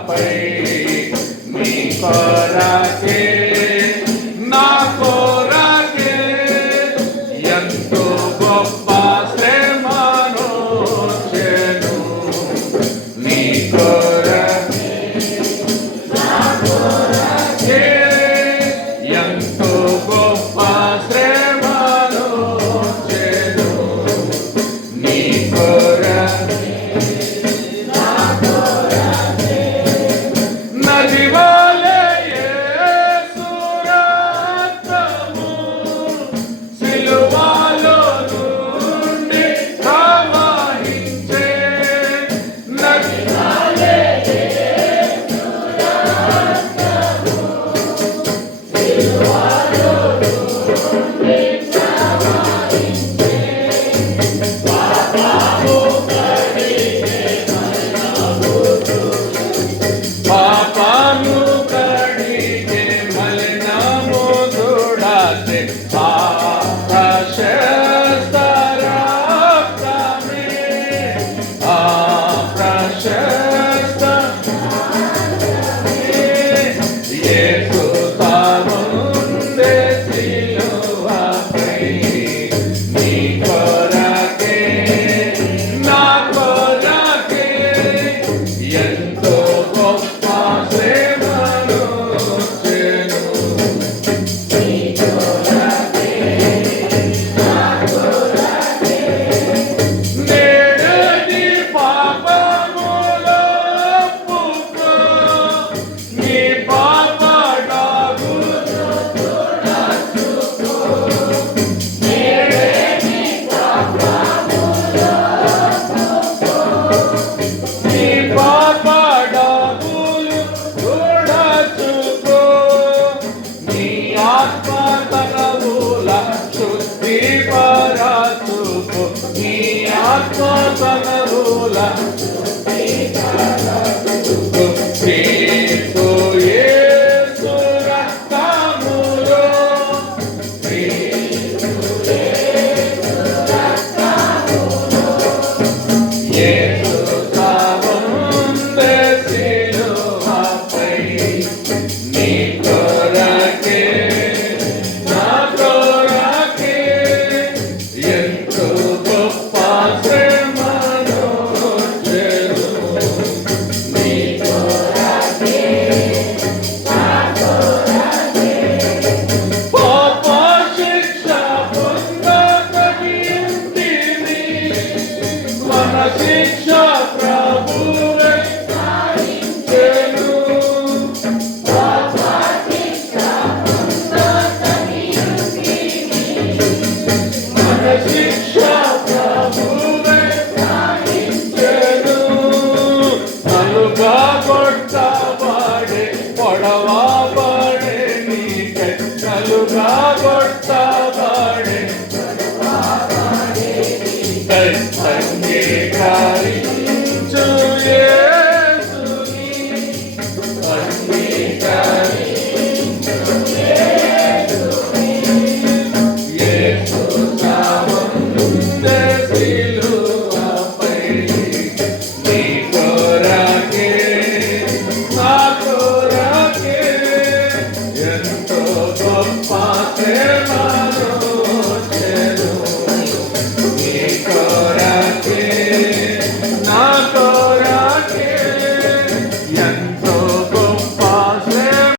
సిలువపై మీ కొరకే నా కొరకే ఎంతో గొప్ప శ్రమను వచ్చెను నీ కొరకే నా కొరకే ఎంతో గొప్ప శ్రమను వచ్చెను నీ కొరకే నా కొరకే నది వలె యేసు రక్తము సిలువలో నుండి ప్రవహించే నది వలె యేసు రక్తము సిలువలో నుండి ప్రవహించే పాపము కడిగే పాపము కడిగే మలినము తుడసే ప్రశస్త రక్తమే ప్రశస్త యేసు తాముందే సిలువపై నీ కొరకే నా కొరకే ఎంతో గొప్ప శ్రమను వచ్చెను నీ కొరకే నా కొరకే నేడని పాపములో ఒప్పుకో నీ పాప డాగును తుడచుకో నేడని పాపములో ఒప్పుకో నీ పాప డాగులు తుడచుకో నీ ఆత్మ తనవుల శుద్ధిపరచుకో నీ ఆత్మ తనవుల శుద్ధిపరచుకో క్రీస్తు యేసు రక్తములో క్రీస్తు యేసు రక్తములో యేసు తాముందే సిలువపై నీ కొరకే నా కొరకే ఎంతో గొప్ప శ్రమను వచ్చెను నీ కొరకే నా కొరకే పాప శిక్ష పొందగలిగితిని మన శిక్ష ప్రభువే సహించెను పాప శిక్ష పొందగలిగితిని మన శిక్ష ప్రభువే సహించెను నలుగా కొట్టబడే పొడవబడే నీకై నలుగా కొట్టబడే అంగీకరించు యేసుని అంగీకరించు యేసుని యేసు తాముందే సిలువపై నీ కొరకే నా కొరకే ఎంతో గొప్ప శ్రమను వచ్చెను నీ కొరకే నా కొరకే ఎంతో